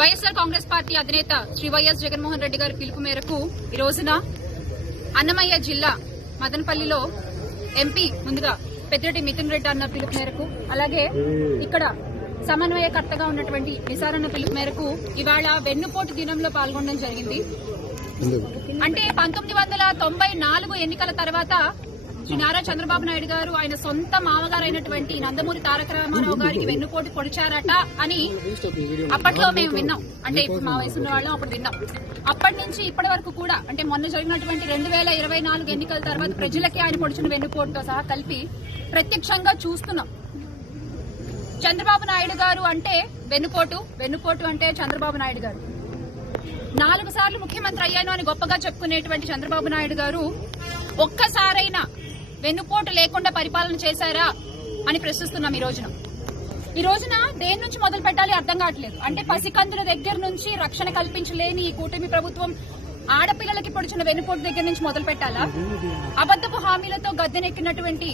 YSR Congress party అధినేత Shri YS Jaganmohan Reddy గారి పిలుపు మేరకు ఈ రోజున అన్నమయ్య జిల్లా మదనపల్లిలో ఎంపీ ముందుగా పెద్దిరెడ్డి మిథున్ రెడ్డి అన్న పిలుపు మేరకు, అలాగే ఇక్కడ సమన్వయకర్తగా ఉన్నటువంటి నిసారన్న పిలుపు మేరకు ఇవాళ వెన్నుపోటు దినంలో పాల్గొనడం జరిగింది. అంటే 1994 ఎన్నికల తర్వాత శ్రీ నారా చంద్రబాబు నాయుడు గారు ఆయన సొంత మామగారైనటువంటి నందమూరి తారక రామారావు గారికి వెన్నుపోటు పొడిచారట అని అప్పట్లో మేము విన్నాం. అంటే ఇప్పుడు మా వయసు ఉన్న వాళ్ళం అప్పుడు విన్నాం. అప్పటి నుంచి ఇప్పటి వరకు కూడా, అంటే మొన్న జరిగినటువంటి 2024 ఎన్నికల తర్వాత ప్రజలకి ఆయన పొడిచిన వెన్నుపోటుతో సహా కలిపి ప్రత్యక్షంగా చూస్తున్నాం. చంద్రబాబు నాయుడు గారు అంటే వెన్నుపోటు అంటే చంద్రబాబు నాయుడు గారు 4 సార్లు ముఖ్యమంత్రి అయ్యాను అని గొప్పగా చెప్పుకునేటువంటి చంద్రబాబు నాయుడు గారు ఒక్కసారైనా వెన్నుపోటు లేకుండా పరిపాలన చేశారా అని ప్రశ్నిస్తున్నాం. ఈ రోజున దేని నుంచి మొదలు పెట్టాలి అర్థం కావట్లేదు. అంటే పసికందుల దగ్గర నుంచి రక్షణ కల్పించలేని ఈ కూటమి ప్రభుత్వం ఆడపిల్లలకి పొడిచిన వెన్నుపోటు దగ్గర నుంచి మొదలు పెట్టాలా? అబద్దపు హామీలతో గద్దెనెక్కినటువంటి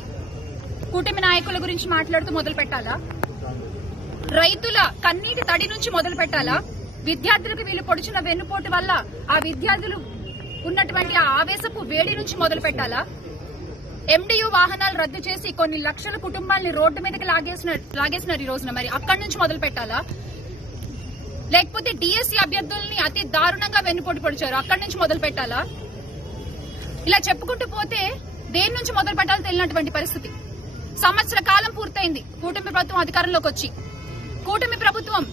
కూటమి నాయకుల గురించి మాట్లాడుతూ మొదలు పెట్టాలా? రైతుల కన్నీటి తడి నుంచి మొదలు పెట్టాలా? విద్యార్థులకు వీళ్ళు పొడిచిన వెన్నుపోటు వల్ల ఆ విద్యార్థులు ఉన్నటువంటి ఆ ఆవేశపు వేడి నుంచి మొదలు పెట్టాలా? ఎండియు వాహనాలు రద్దు చేసి కొన్ని లక్షల కుటుంబాలని రోడ్డు మీదకి లాగేసినారు ఈ రోజున. మరి అక్కడి నుంచి మొదలు పెట్టాలా? లేకపోతే డిఎస్సీ అభ్యర్థుల్ని అతి దారుణంగా వెన్నుపోటు పొడిచారు, అక్కడి నుంచి మొదలు పెట్టాలా? ఇలా చెప్పుకుంటూ పోతే దేని నుంచి మొదలు పెట్టాలో తెలియనటువంటి పరిస్థితి. సంవత్సర కాలం పూర్తయింది కూటమి ప్రభుత్వం అధికారంలోకి వచ్చి. కూటమి ప్రభుత్వం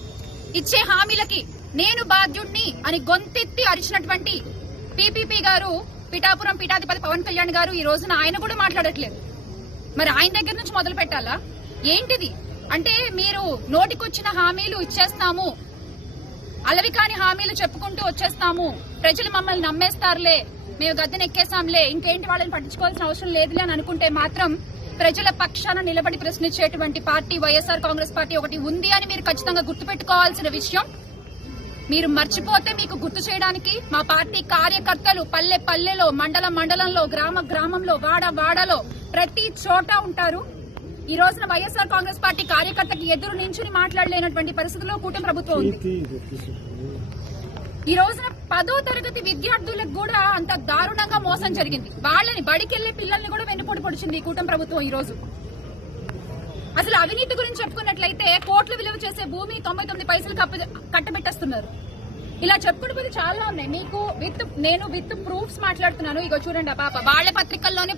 ఇచ్చే హామీలకి నేను బాధ్యుణ్ణి అని గొంతెత్తి అరిచినటువంటి పీపీపీ గారు, పిఠాపురం పీఠాధిపతి పవన్ కళ్యాణ్ గారు ఈ రోజున ఆయన కూడా మాట్లాడట్లేదు. మరి ఆయన దగ్గర నుంచి మొదలు పెట్టాలా? ఏంటిది అంటే మీరు నోటికొచ్చిన హామీలు ఇచ్చేస్తాము, అలవికాని హామీలు చెప్పుకుంటూ వచ్చేస్తాము, ప్రజలు మమ్మల్ని నమ్మేస్తారులే, మేము గద్దెనెక్కేసాంలే, ఇంకేంటి వాళ్ళని పట్టించుకోవాల్సిన అవసరం లేదులే అని అనుకుంటే మాత్రం ప్రజల పక్షాన నిలబడి ప్రశ్నించేటువంటి పార్టీ వైఎస్ఆర్ కాంగ్రెస్ పార్టీ ఒకటి ఉంది అని మీరు ఖచ్చితంగా గుర్తుపెట్టుకోవాల్సిన విషయం. మీరు మర్చిపోతే మీకు గుర్తు చేయడానికి మా పార్టీ కార్యకర్తలు పల్లె పల్లెలో, మండలంలో, గ్రామంలో, వాడలో ప్రతి చోట ఉంటారు. ఈ రోజున వైఎస్ఆర్ కాంగ్రెస్ పార్టీ కార్యకర్తకి ఎదురు నించుని మాట్లాడలేనటువంటి పరిస్థితుల్లో కూటమి ప్రభుత్వం ఉంది. ఈ రోజున 10వ తరగతి విద్యార్థులకు కూడా అంత దారుణంగా మోసం జరిగింది. వాళ్ళని బడికెళ్లే పిల్లల్ని కూడా వెన్నుపోటు పొడిచింది ఈ కూటమి ప్రభుత్వం. ఈ రోజు అసలు అవినీతి గురించి చెప్పుకున్నట్లయితే కోట్ల విలువ చేసే భూమి 99 పైసలు కట్టబెట్టేస్తున్నారు. ఇలా చెప్పుకుంటూ చాలా ఉన్నాయి. మీకు నేను విత్ ప్రూఫ్స్ మాట్లాడుతున్నాను. ఇగో చూడండి, ఆ పాప వాళ్ళ పత్రికల్లోనే